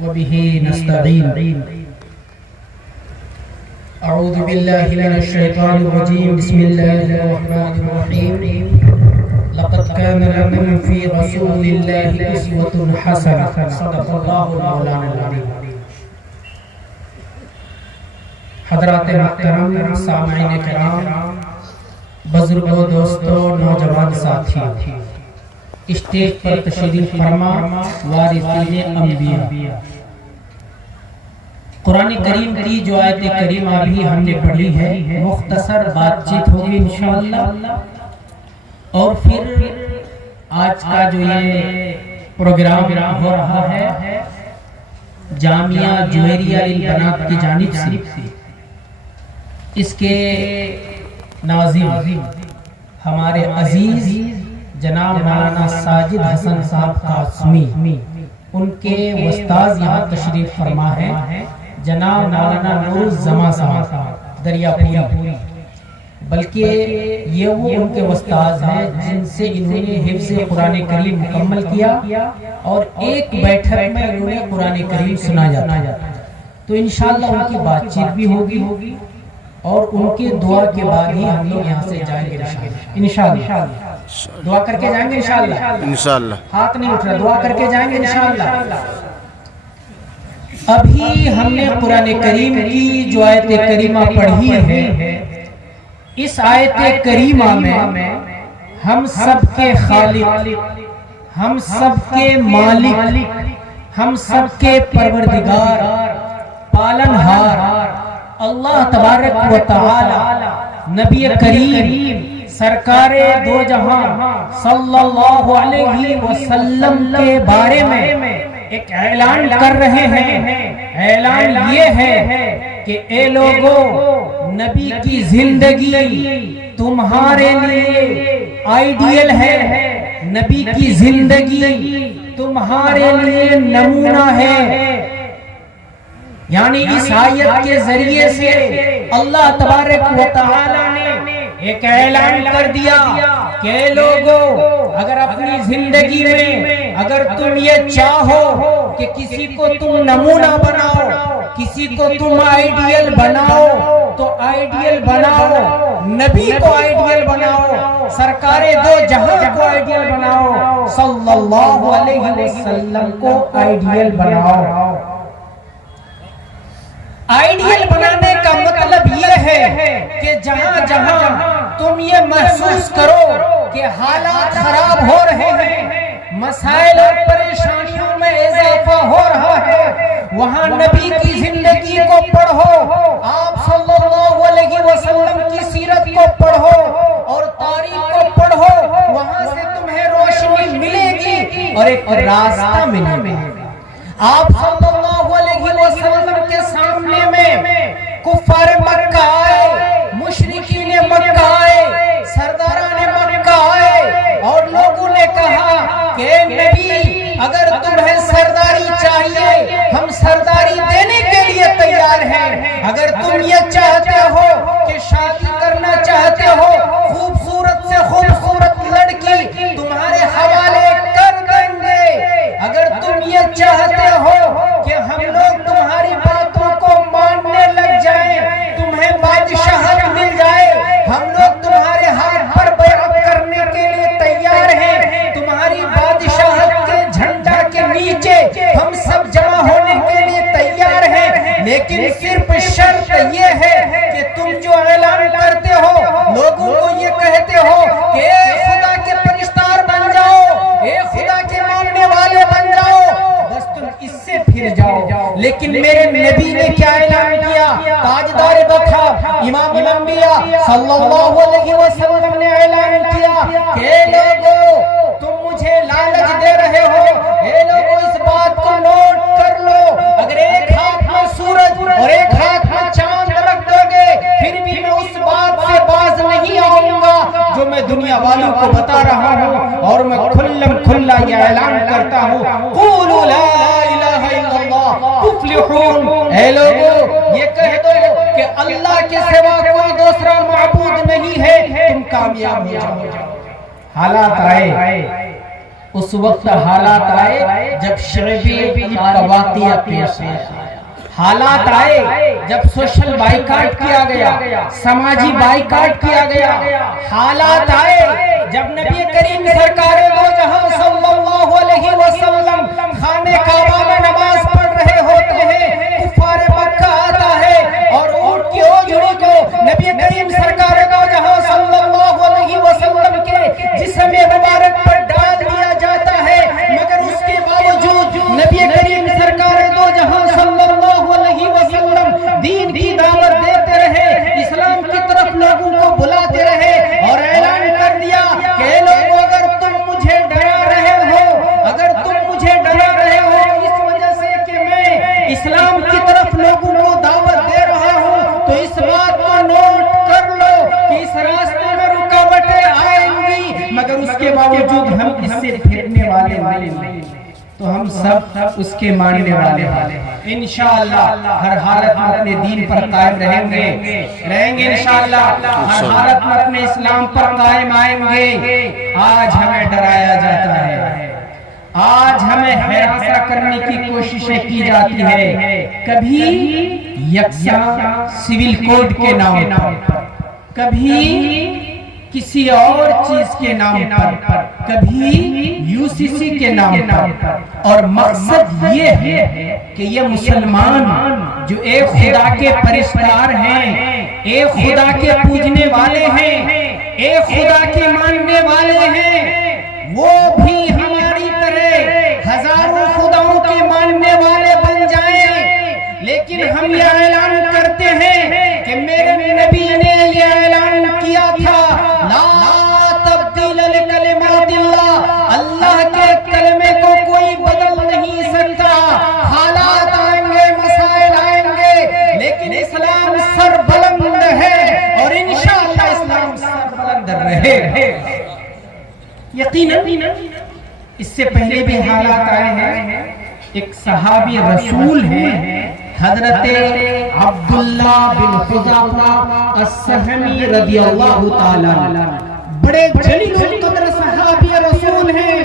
وبه نستعين. أعوذ بالله من الشيطان الرجيم. بسم الله الرحمن الرحيم. لقد كان لكم في رسول الله أسوة حسنة. صدق الله مولانا العظيم. حضرات محترم، سامعین کرام، بزرگوں، دوستوں، نوجوان ساتھیوں، اسٹیج پر تشریف فرما وارثین انبیاء، قرآن کریم کی جو آیت کریمہ بھی ہم نے پڑھی ہے، مختصر بات چیت ہوگی انشاءاللہ، اور پھر آج کا جو یہ پروگرام ہو رہا ہے جامعہ جویریہ للبنات کی جانب سے، اس کے ناظم ہمارے عزیز جناب مولانا ساجد حسن صاحب قاسمی، ان کے استاذ یہاں تشریف فرما ہے جناب مولانا نور الزما صاحب دریا پوری، بلکہ یہ وہ ان کے استاذ ہیں جن سے انہوں نے حفظ قرآن کریم مکمل کیا اور ایک بیٹھک میں انہوں نے قرآن کریم سنا جاتا. تو انشاءاللہ ان کی بات چیت بھی ہوگی اور ان کے دعا کے بعد ہی ہم لوگ یہاں سے جائیں گے انشاءاللہ. دعا کر کے جائیں گے انشاءاللہ. ہاتھ نہیں اٹھ رہا، دعا کر کے جائیں گے انشاءاللہ. ابھی ہم نے قرآن کریم کی جو آیت کریمہ پڑھی ہے، اس آیت کریمہ میں ہم سب کے خالق، ہم سب کے مالک، ہم سب کے پروردگار، پالنہار اللہ تبارک و تعالی نبی کریم سرکار دو جہاں صلی اللہ علیہ وسلم کے بارے میں ایک اعلان کر رہے ہیں. اعلان یہ ہے کہ اے لوگو، نبی کی زندگی تمہارے لیے آئیڈیل ہے، نبی کی زندگی تمہارے لیے نمونہ ہے. یعنی اس آیت کے ذریعے سے اللہ تبارک و تعالی نے ایک اعلان کر دیا کہ اے لوگو، اگر اپنی زندگی میں اگر تم یہ چاہو کہ کسی کو تم نمونہ بناؤ، کسی کو تم آئیڈیل بناؤ، تو آئیڈیل بناؤ، نبی کو آئیڈیل بناؤ، سرکار دو جہاں کو آئیڈیل بناؤ، صلی اللہ علیہ وسلم کو آئیڈیل بناؤ. آئیڈیل بنانے کا مطلب یہ ہے کہ جہاں جہاں تم یہ محسوس کرو کہ حالات خراب ہو رہے ہیں، مسائل اور پریشانیوں میں اضافہ ہو رہا ہے، وہاں نبی کی زندگی کو پڑھو، آپ صلی اللہ علیہ وسلم کی سیرت کو پڑھو اور تاریخ کو پڑھو، وہاں سے تمہیں روشنی ملے گی اور ایک راستہ ملے گا. آپ صلی اللہ علیہ وسلم کے سامنے میں کفار مکہ آئے، مشرکین مکہ آئے، سرداران مکہ آئے اور لوگوں نے کہا کہ نبی، اگر تمہیں سرداری چاہیے ہم سرداری دینے کے لیے تیار ہیں، اگر تم یہ چاہتے ہو کہ شادی کرنا چاہتے ہو، خوبصورت سے خوبصورت لڑکی تمہارے حوالے کر دیں گے، اگر تم یہ چاہتے ہو کہ ہم لوگ تمہاری باتوں کو ماننے لگ جائیں، تمہیں بادشاہت مل جائے، ہم لوگ تمہارے ہاتھ پر بیعت کرنے کے لیے تیار ہیں، تمہاری بادشاہت کے جھنڈا کے نیچے ہم سب جمع ہونے کے لیے تیار ہیں، لیکن صرف شرط یہ ہے کہ تم جو اعلان کرتے ہو، لوگوں کو یہ کہتے ہو کہ اے خدا کے پرستار بن جاؤ، اے خدا کے ماننے والے بن جاؤ، بس تم اس سے پھر جاؤ. لیکن میرے نبی نے کیا اعلان کیا؟ تاجدار بکھا امام الانبیاء صلی اللہ علیہ وسلم نے اعلان کیا کہ اے لوگو، تم مجھے لالچ دے رہے ہو، اے لوگو اس بات کو نوٹ کر لو، اگر ایک ہاتھ میں سورج اور ایک ہاتھ میں چاند رکھ دو گے پھر بھی میں اس بات سے باز نہیں آؤں گا جو میں دنیا والوں کو بتا رہا ہوں، اور میں کھلم کھلا یہ اعلان کرتا ہوں، قولوا لا الہ الا اللہ تفلحون. اے لوگو، یہ کہہ دو کہ اللہ کے سوا کوئی دوسرا معبود نہیں ہے، تم کامیاب ہو جاؤ. حالات آئے، اس وقت حالات آئے جب شعیب کا واقعہ پیش آیا، حالات آئے جب سوشل بائیکاٹ کیا گیا، سماجی بائیکاٹ کیا گیا، حالات آئے جب نبی کریم سرکار دو جہاں صلی اللہ علیہ وسلم خانہ کعبہ میں نماز پڑھ رہے ہوتے ہیں، کفار مکہ آتا ہے اور اونٹ کی اوجڑی کو نبی کریم سرکار دو جہاں صلی اللہ علیہ وسلم کے جسم مبارک پر ڈال دیا جاتا ہے، مگر اس کے باوجود نبی کریم سرکار دو جہاں صلی اللہ علیہ وسلم دین کی دعوت دیتے رہے، اسلام کی طرف لوگوں کو بلاتے رہے اور اعلان کر دیا کہ لوگوں اگر تم مجھے ڈرا رہے ہو، اگر تم مجھے ڈرا رہے ہو اس وجہ سے کہ میں اسلام کی طرف لوگوں کو دعوت دے رہا ہوں، تو اس بات کو نوٹ کر لو کہ اس راستے میں رکاوٹیں آئیں گی، مگر اس کے باوجود ہم اس سے پھرنے والے نہیں، تو ہم سب اس کے ماننے والے ہیں انشاءاللہ، ہر حالت میں اپنے دین پر قائم رہیں گے انشاءاللہ، ہر حالت میں اپنے اسلام پر قائم آئیں گے۔ آج ہمیں ڈرایا جاتا ہے، آج ہمیں ہراساں کرنے کی کوششیں کی جاتی ہے، کبھی یکساں سول کوڈ کے نام پر، کبھی کسی اور چیز کے نام پر، کبھی UCC کے نام پر، اور مقصد یہ ہے کہ یہ مسلمان جو ایک خدا کے پرستار ہیں، ایک خدا کے پوجنے والے ہیں، ایک خدا کے ماننے والے ہیں، وہ بھی ہماری طرح ہزاروں خداؤں کے ماننے والے بن جائیں، لیکن ہم یہ اعلان کرتے ہیں کہ میرے نبی نے یہ اعلان کیا تھا، لا تبدیل لکلمات اللہ، اللہ کے کلمے کو کوئی بدل نہیں سکتا، حالات آئیں گے، مسائل آئیں گے، لیکن اسلام سر بلند ہے اور انشاءاللہ اسلام سر بلند رہے۔ یقیناً اس سے پہلے بھی حالات آئے ہیں، ایک صحابی رسول ہیں حضرت عبداللہ بن حذافہ السہمی رضی اللہ تعالیٰ عنہ، بڑے جلیل القدر صحابی رسول ہیں۔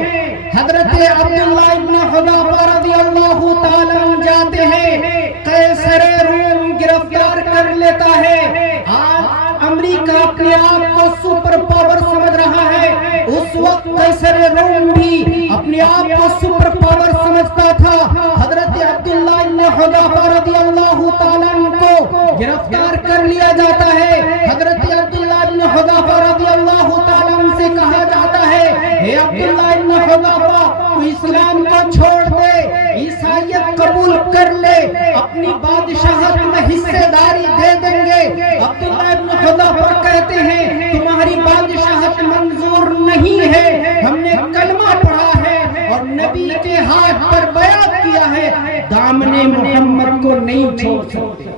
حضرت عبداللہ بن حذافہ رضی اللہ تعالیٰ عنہ جاتے ہیں، قیصر روم گرفتار کر لیتا ہے۔ آج امریکہ اپنے آپ کو سپر پاور سمجھ رہا ہے، اس وقت قیصر روم بھی اپنے آپ کو سپر پاور سمجھتا تھا۔ حضرت عبداللہ بن حذافہ رضی اللہ تعالیٰ عنہ کو گرفتار کر لیا جاتا ہے۔ حضرت عبداللہ بن حذافہ رضی اللہ تعالیٰ عنہ سے کہا جاتا ہے، اے عبداللہ بن حذافہ تو اسلام کو چھوڑ دے، عیسائیت قبول کر لے، اپنی بادشاہت میں حصہ داری دے دیں گے۔ عبداللہ بن حذافہ کہتے ہیں تمہاری بادشاہت منظور نہیں ہے، ہم نے کلمہ پڑھا ہے اور نبی کے ہاتھ پر بیعت کیا ہے، دامن محمد کو نہیں چھوڑ سکتے۔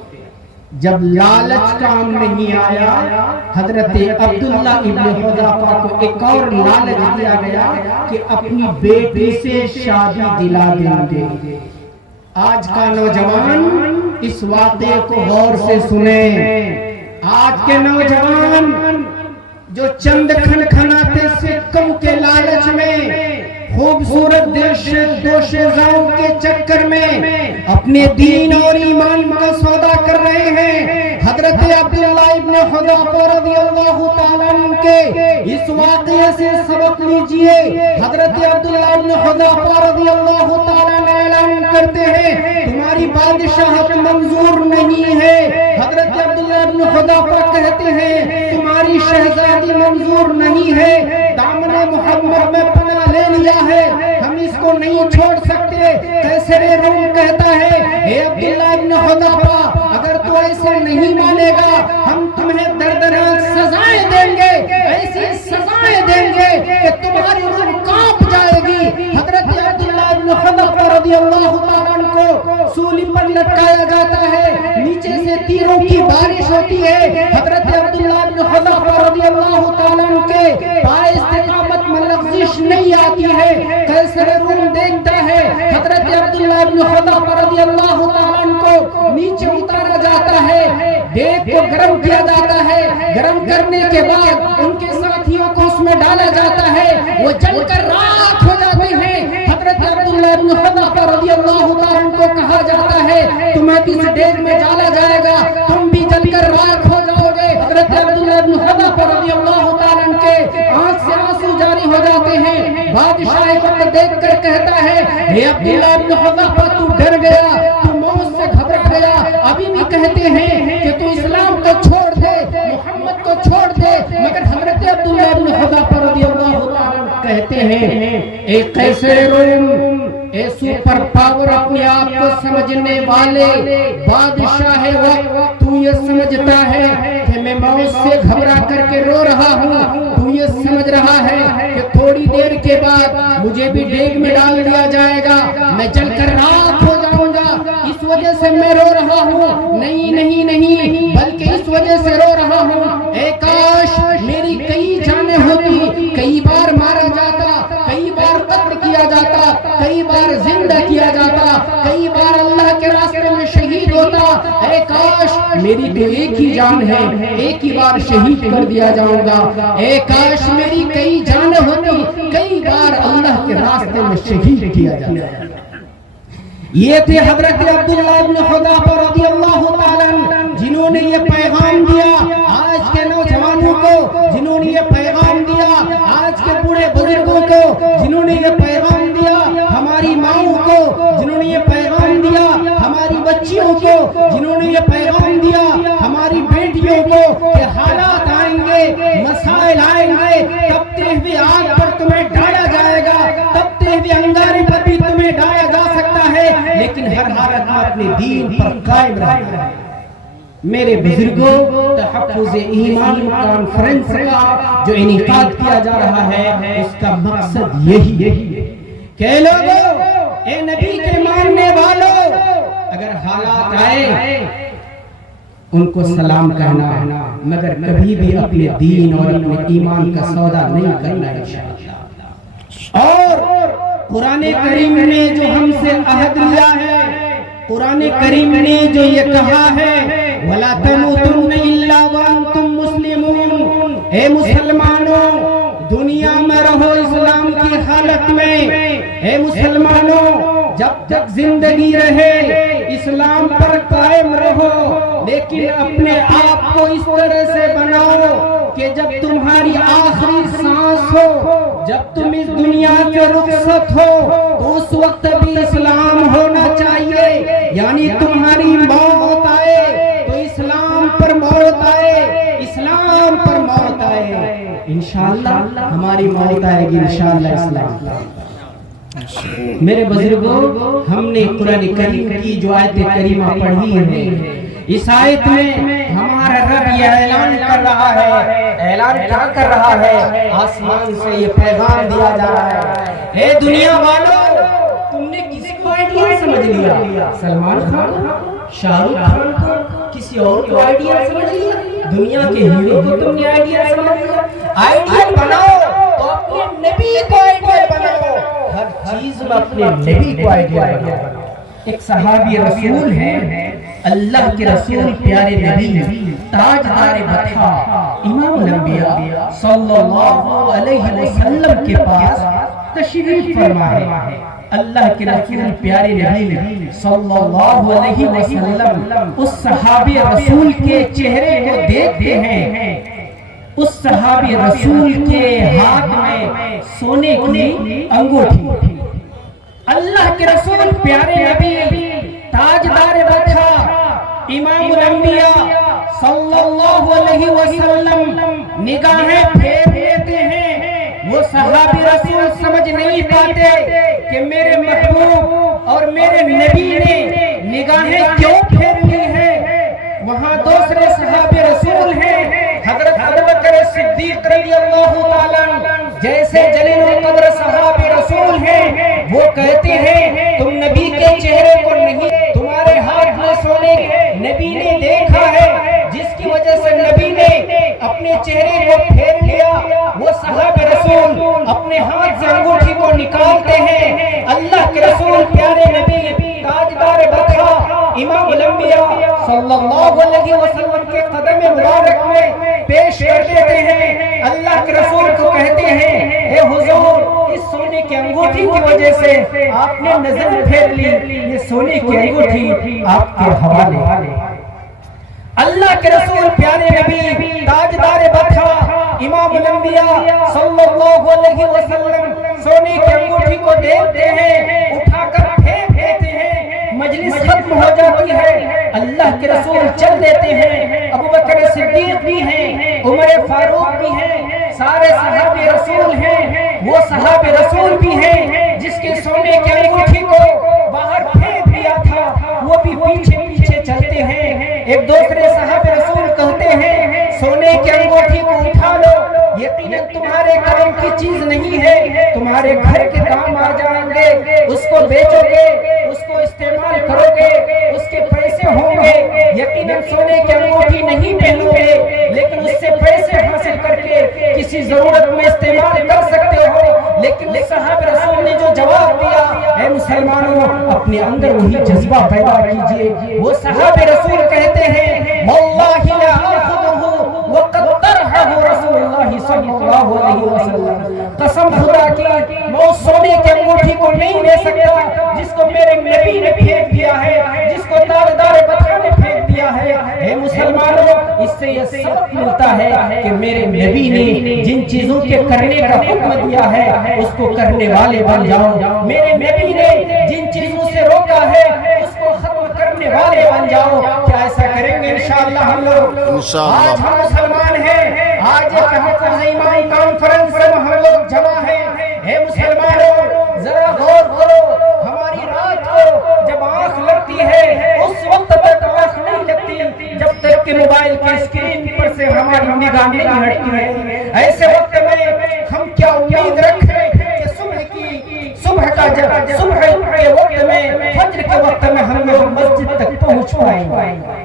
جب لالچ کام نہیں آیا، حضرت عبداللہ ابن حذافہ کو ایک اور لالچ دیا گیا کہ اپنی بیٹی سے شادی دلا دیں گے۔ آج کا نوجوان اس واقعے کو غور سے سنیں، آج کے نوجوان جو چند کھنکھناتے سکوں کے لالچ میں، خوبصورت دوشیزاؤں کے چکر میں اپنے دین اور ایمان کا سودا کر رہے ہیں۔ حضرت عبداللہ ابن حذافہ رضی اللہ تعالیٰ عنہ کے اس واقعے سے سبق لیجئے۔ حضرت عبداللہ ابن حذافہ رضی اللہ تعالیٰ عنہ اعلان کرتے ہیں تمہاری بادشاہت منظور نہیں ہے۔ حضرت عبداللہ ابن حذافہ کہتے ہیں تمہاری شہزادی منظور نہیں ہے، دامن محمد میں پناہ لے لیا ہے، ہم اس کو نہیں چھوڑ سکتے۔ قیصر روم کہتا ہے اے عبداللہ ابن حذافہ اگر تو ایسے نہیں مانے گا ہم تمہیں دردناک سزائیں دیں گے، ایسی سزائیں دیں گے کہ تمہاری روح کانپ جائے گی۔ حضرت عبداللہ ابن حذافہ رضی اللہ تعالیٰ عنہ کو سولی پر لٹکایا جاتا ہے، نیچے سے تیروں کی بارش ہوتی ہے۔ حضرت عبداللہ ابن حذافہ رضی اللہ تعالیٰ عنہ کے پائے استقامت میں لغزش نہیں آتی ہے۔ قیصر روم دیکھتا ہے حضرت عبداللہ ابن حذافہ رضی اللہ تعالیٰ عنہ کو نیچے اتارا جاتا ہے، دیگ کو گرم کیا جاتا ہے، گرم کرنے کے بعد ان کے ساتھیوں کو اس میں ڈالا جاتا ہے، وہ جل کر راکھ ہو جاتے ہیں۔ حضرت عبداللہ بن حذافہ رضی اللہ تعالیٰ عنہ کو کہا جاتا ہے تمہیں بھی اس دیگ میں ڈالا جائے گا، تم بھی جل کر راکھ ہو جاؤ گے۔ حضرت عبداللہ بن حذافہ رضی اللہ تعالیٰ عنہ کے آنکھ سے آنسو جاری ہو جاتے ہیں۔ بادشاہ کو دیکھ کر کہتا ہے اے عبداللہ بن حذافہ تو ڈر گیا، تو موت سے گھبرا گیا، ابھی بھی کہتے ہیں کہ تو اسلام کو چھوڑ دے، محمد کو چھوڑ دے، مگر حضرت عبداللہ بن حذافہ رضی اللہ تعالیٰ عنہ کہتے ہیں اے قیصر روم، اے سپر پاور، اپنے آپ کو سمجھنے والے بادشاہ وقت، تو یہ سمجھتا ہے کہ میں موت سے گھبرا کر کے رو رہا ہوں، تو یہ سمجھ رہا ہے کہ تھوڑی دیر کے بعد مجھے بھی دیگ میں ڈال دیا جائے گا، میں جل کر راکھ ہو جاؤں گا، اس وجہ سے میں رو رہا ہوں۔ نہیں نہیں نہیں، بلکہ اس وجہ سے رو رہا ہوں اے کاش میری کئی جانیں ہوتی، کئی بار مارا جاتا، کئی بار قتل کیا جاتا، کئی بار زندہ کیا جاتا، کئی بار اللہ کے راستے میں شہید ہوتا، اے کاش میری تو ایک ہی جان ہے، ایک ہی بار شہید کر دیا جاؤں گا، اے کاش میری کئی جانیں ہوتی، کئی بار اللہ کے راستے میں شہید کیا جاتا۔ یہ تھے حضرت عبداللہ بن حذافہ رضی اللہ تعالیٰ عنہ، جنہوں نے یہ پیغام دیا آج کے نوجوانوں کو، جنہوں نے یہ پیغام دیا آج کے بوڑھے بزرگوں کو، جنہوں نے یہ پیغام دیا ہماری ماؤں کو، جنہوں نے یہ پیغام دیا ہماری بچیوں کو، جنہوں نے یہ پیغام دیا ہماری بیٹیوں کو کہ حالات آئیں گے، مسائل آئیں گے، تپتے ہوئے آگ پر تمہیں ڈالا جائے گا، تپتے ہوئے انگارے پر بھی تمہیں ڈالا جا سکتا ہے، لیکن ہر حالت میں اپنے دین پر قائم رہنا ہے۔ میرے بزرگوں، تحفظ ایمان کانفرنس کا جو انعقاد کیا جا رہا ہے، اس کا مقصد یہی ہے کہ لوگوں، اے نبی کے ماننے والوں، اگر حالات آئے ان کو سلام کہنا، مگر کبھی بھی اپنے دین اور اپنے ایمان کا سودا نہیں کرنا انشاءاللہ۔ اور قرآن کریم نے جو ہم سے عہد لیا ہے، قرآن کریم نے جو یہ کہا ہے وَلَا تَمُوتُنَّ إِلَّا وَأَنْتُمْ مُسْلِمُونَ، اے مسلمانوں دنیا میں رہو اسلام کی حالت میں، اے مسلمانوں جب تک زندگی رہے اسلام پر قائم رہو، لیکن اپنے آپ کو اس طرح سے بناؤ کہ جب تمہاری آخری سانس ہو، جب تم اس دنیا سے رخصت ہو، تو اس وقت بھی اسلام ہونا چاہیے، یعنی تمہاری موت آئے تو اسلام پر موت آئے، اسلام پر موت آئے۔ انشاءاللہ ہماری موت آئے گی انشاءاللہ اسلام پر۔ میرے بزرگوں، ہم نے قرآن کریم کی جو آیت کریمہ پڑھی ہے، اس آیت میں ہمارا رب یہ اعلان کر رہا ہے، اعلان کیا کر رہا ہے؟ آسمان سے یہ پیغام دیا جا رہا ہے اے دنیا والوں، تم نے کسی کو آئیڈیل سمجھ لیا؟ سلمان خان، شاہ رخ خان کو، کسی اور کو آئیڈیل سمجھ لیا؟ دنیا کے ہیرو کو تم نے آئیڈیل سمجھ لیا؟ آئیڈیل بناؤ تو اپنے نبی کو آئیڈیل بناؤ، ہر چیز میں اپنے نبی کو آئیڈیل بناؤ۔ ایک صحابی رسول ہے، اللہ کے رسول پیارے نبی تاجدار بطحا امام الانبیاء صلی اللہ علیہ وسلم کے پاس تشریف فرما ہے۔ اللہ کے رسول پیارے نبی صلی اللہ علیہ وسلم اس صحابی رسول کے چہرے کو دیکھتے ہیں، اس صحابی رسول کے ہاتھ میں سونے کی انگوٹھی، اللہ کے رسول پیارے نبی تاجدار بطحا امام الانبیاء صلی اللہ علیہ وسلم نگاہیں پھیر لیتے ہیں۔ وہ صحابی رسول سمجھ نہیں پاتے کہ میرے محبوب اور میرے نبی نے نگاہیں کیوں پھیر لی ہیں۔ وہاں دوسرے صحابی رسول ہیں، حضرت ابوبکر صدیق رضی اللہ تعالیٰ جیسے جلیل القدر صحابی رسول ہیں، وہ کہتے ہیں تم نبی کے چہرے کو نہیں، تمہارے ہاتھ میں سونے نبی نے دیکھا ہے، جس کی وجہ سے نبی نے اپنے چہرے کو پھیر لیا۔ وہ صحابی رسول اپنے ہاتھ سے انگوٹھی کو نکالتے ہیں، اللہ کے رسول پیارے نبی تاجدار بطحا امام الانبیاء صلی اللہ علیہ وسلم مبارک میں پیش کر دیتے ہیں، اللہ کے رسول کو کہتے ہیں اے حضور اس سونے کی انگوٹھی کی وجہ سے آپ نے نظر پھیر لی، یہ سونے کی انگوٹھی آپ کے حوالے۔ اللہ کے رسول پیارے نبی تاجدار بطحہ امام الانبیاء صلی اللہ علیہ وسلم سونے کی انگوٹھی کو دیکھتے ہیں، اٹھا کر پھینک دیتے ہیں، مجلس ختم ہو جاتی ہے، اللہ کے رسول چل دیتے ہیں، ابو بکر صدیق بھی ہیں، عمر فاروق بھی ہیں، سارے صحابہ رسول ہیں، وہ صحابہ رسول بھی ہیں جس کے سونے کی انگوٹھی کو باہر پھینک دیا تھا، وہ بھی پیچھے پیچھے چلتے ہیں۔ ایک دوسرے صحابہ رسول کہتے ہیں سونے کی انگوٹھی کو اٹھا لو، یقیناً تمہارے کام کی چیز نہیں ہے، تمہارے گھر کے کام آ جائیں گے، اس کو بیچو گے، اس کو استعمال کرو گے، اس کے پیسے ہوں گے، یقیناً سونے کی انگوٹھی نہیں پہنو گے لیکن اس سے پیسے حاصل کر کے کسی ضرورت میں استعمال کر سکتے ہو۔ لیکن صحابہ رسول نے جو جواب دیا، اے مسلمانوں اپنے اندر وہی جذبہ پیدا کیجئے۔ وہ صحابہ رسول کہتے ہیں واللہ لا آخذہ وقد طرحہ رسول اللہ صلی اللہ علیہ وسلم، قسم خدا کی میں اس سونے کی انگوٹھی کو نہیں لے سکتا جس کو میرے نبی نے پھینک دیا ہے، جس کو تاجدار بطحہ نے پھینک دیا ہے۔ اے مسلمانوں اس سے یہ سبق ملتا ہے کہ میرے نبی نے جن چیزوں کے کرنے کا حکم دیا ہے اس کو کرنے والے بن جاؤ، میرے نبی نے جن چیزوں سے روکا ہے اس کو ختم کرنے والے بن جاؤ۔ کیا ایسا کریں گے انشاءاللہ ہم لوگ؟ آج ہم مسلمان ہیں، آج ایک تحفظ ایمان کانفرنس میں ہم لوگ جمع ہیں۔ اے مسلمانوں ذرا غور کرو، ہماری رات کو جب آنکھ لگتی ہے اس وقت تک آنکھ نہیں لگتی جب تک کہ موبائل کے اسکرین پر سے ہماری نگاہ نہیں ہٹتی ہے۔ ایسے وقت میں ہم کیا امید رکھیں کہ صبح کے وقت میں فجر کے وقت میں ہم مسجد تک پہنچ پائیں گے؟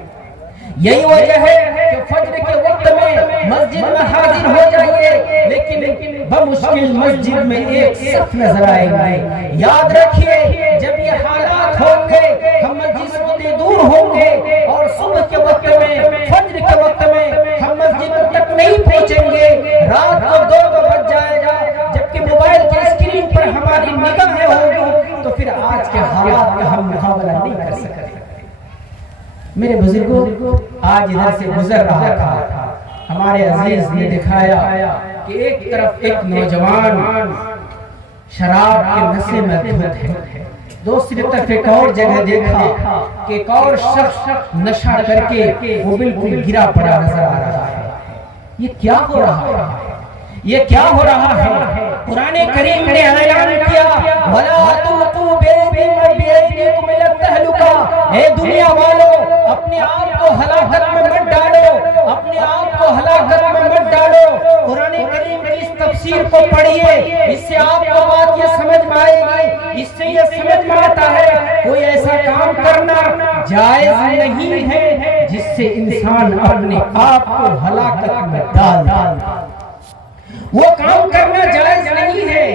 یہی وجہ ہے کہ فجر کے وقت میں مسجد میں حاضر ہو جائیے لیکن بمشکل مسجد میں ایک صف نظر آئے گا۔ یاد رکھیے جب یہ حالات ہوں گے ہم مسجد سے دور ہوں گے اور صبح کے وقت میں فجر کے وقت میں ہم مسجد تک نہیں پہنچیں گے، رات کو 2 بج جائے گا، جبکہ موبائل کی اسکرین پر ہماری نگاہیں ہوگی تو پھر آج کے حالات کا ہم مقابلہ نہیں کر سکتے۔ میرے بزرگوں آج ادھر سے گزر رہا تھا، ہمارے عزیز نے دکھایا کہ ایک طرف ایک نوجوان شراب کے نشے میں دھت ہے، دوسری طرف ایک اور جگہ دیکھا کہ ایک اور شخص نشہ کر کے وہ بالکل گرا پڑا نظر آ رہا ہے۔ یہ کیا ہو رہا ہے؟ یہ کیا ہو رہا ہے؟ قرآن کریم نے اعلان کیا وَلَا تُلْقُوا بِأَيْدِيكُمْ إِلَى التَّهْلُكَةِ، اے دنیا والو اپنے آپ کو ہلاکت میں مت ڈالو، اپنے آپ کو ہلاکت میں مت ڈالو۔ قرآن کریم کی اس تفسیر کو پڑھیے، اس سے آپ کو بات یہ سمجھ میں آئے گی، اس سے یہ سمجھ میں آتا ہے کوئی ایسا کام کرنا جائز نہیں ہے جس سے انسان اپنے آپ کو ہلاکت میں ڈال۔ وہ کام کرنا جائز نہیں ہے۔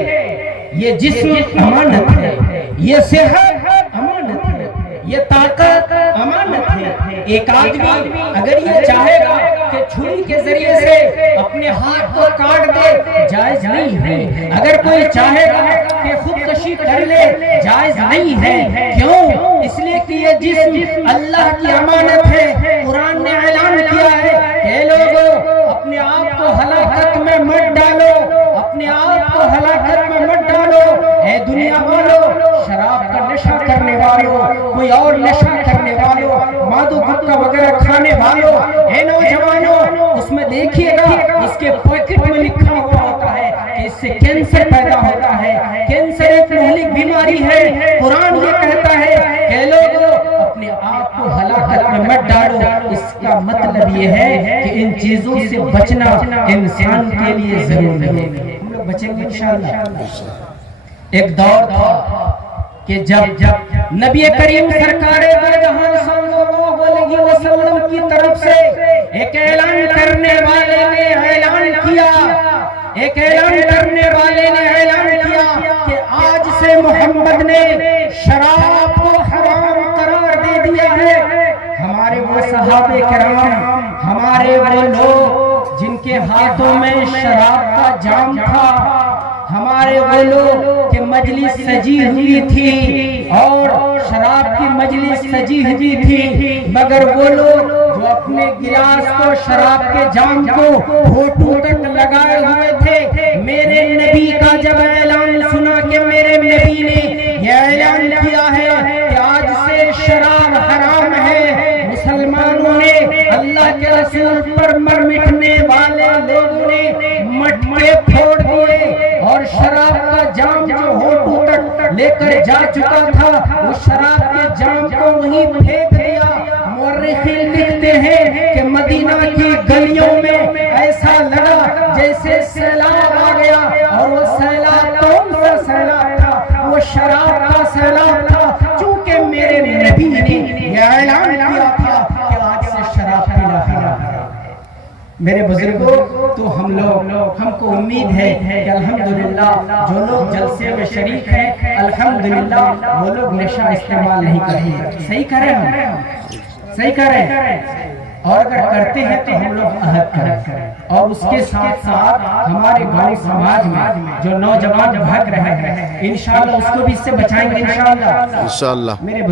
یہ جسم امانت ہے، یہ صحت امانت ہے، یہ طاقت امانت ہے۔ ایک آدمی اگر یہ چاہے گا کہ چھری کے ذریعے سے اپنے ہاتھ کو کاٹ دے جائز نہیں ہے، اگر کوئی چاہے گا کہ خودکشی کر لے جائز نہیں ہے۔ کیوں؟ اس لیے کہ یہ جسم اللہ کی امانت ہے۔ قرآن نے اعلان کیا ہے کہ لوگوں اپنے آپ کو ہلاکت میں مت ڈالو، اپنے آپ کو ہلاکت میں مت ڈالو۔ اے دنیا والوں، شراب کا نشہ کرنے والوں، کوئی اور نشہ کرنے والوں، مادو گٹکا وغیرہ کھانے والوں، اے نوجوانوں اس میں دیکھیے گا اس کے پاکٹ میں لکھا ہوا ہوتا ہے کہ اس سے کینسر پیدا ہوتا ہے۔ کینسر ایک مہلک بیماری ہے۔ قرآن یہ کہتا ہے کہ لوگوں اپنے آپ کو ہلاکت میں مت ڈالو۔ اس کا مطلب یہ ہے کہ ان چیزوں سے بچنا انسان کے لیے ضروری ہے۔ ہم لوگ بچیں گے انشاءاللہ۔ ایک دور تھا کہ جب نبی کریم سرکار دو جہاں صلی اللہ علیہ وسلم کی طرف سے ایک اعلان کرنے والے نے اعلان کیا، ایک اعلان کرنے والے نے اعلان کیا کہ آج سے محمد نے شراب کو حرام قرار دے دیا ہے۔ ہمارے وہ صحابہ کرام، ہمارے وہ لوگ جن کے ہاتھوں میں شراب کا جام تھا، ہمارے وہ لوگ کہ مجلس سجی ہوئی تھی اور شراب کی مجلس سجی ہوئی تھی، مگر وہ لوگ جو اپنے گلاس کو شراب کے جام کو ہونٹوں تک لگائے ہوئے تھے، میرے نبی کا جب اعلان سنا کہ میرے نبی نے یہ اعلان کیا ہے کہ آج سے شراب حرام ہے، مسلمانوں نے، اللہ کے رسول پر مر مٹنے والے لوگوں نے مٹکے پھوڑ دیے اور شراب کا جام جو ہونٹوں تک لے کر جا چکا تھا وہ شراب کے جام کو وہیں پھینک دیا۔ مورخین لکھتے ہیں کہ مدینہ کی گلیوں میں ایسا لگا جیسے سیلاب آ گیا، اور وہ سیلاب کون سا سیلاب تھا؟ وہ شراب کا سیلاب تھا، چونکہ میرے نبی نے یہ اعلان کیا تھا کہ آج سے شراب پینا حرام ہے۔ میرے بزرگوں، تو ہم کو امید ہے کہ الحمدللہ جو لوگ جلسے میں شریک ہیں الحمدللہ وہ لوگ نشہ استعمال نہیں کرتے۔ صحیح کریں ہم، صحیح کریں، اور اگر کرتے ہیں تو ہم لوگ عہد کریں، اور اس کے ساتھ ساتھ ہمارے گاؤں سماج میں جو نوجوان بھاگ رہے ہیں انشاءاللہ اس کو بھی اس سے بچائیں گے انشاءاللہ۔ میرے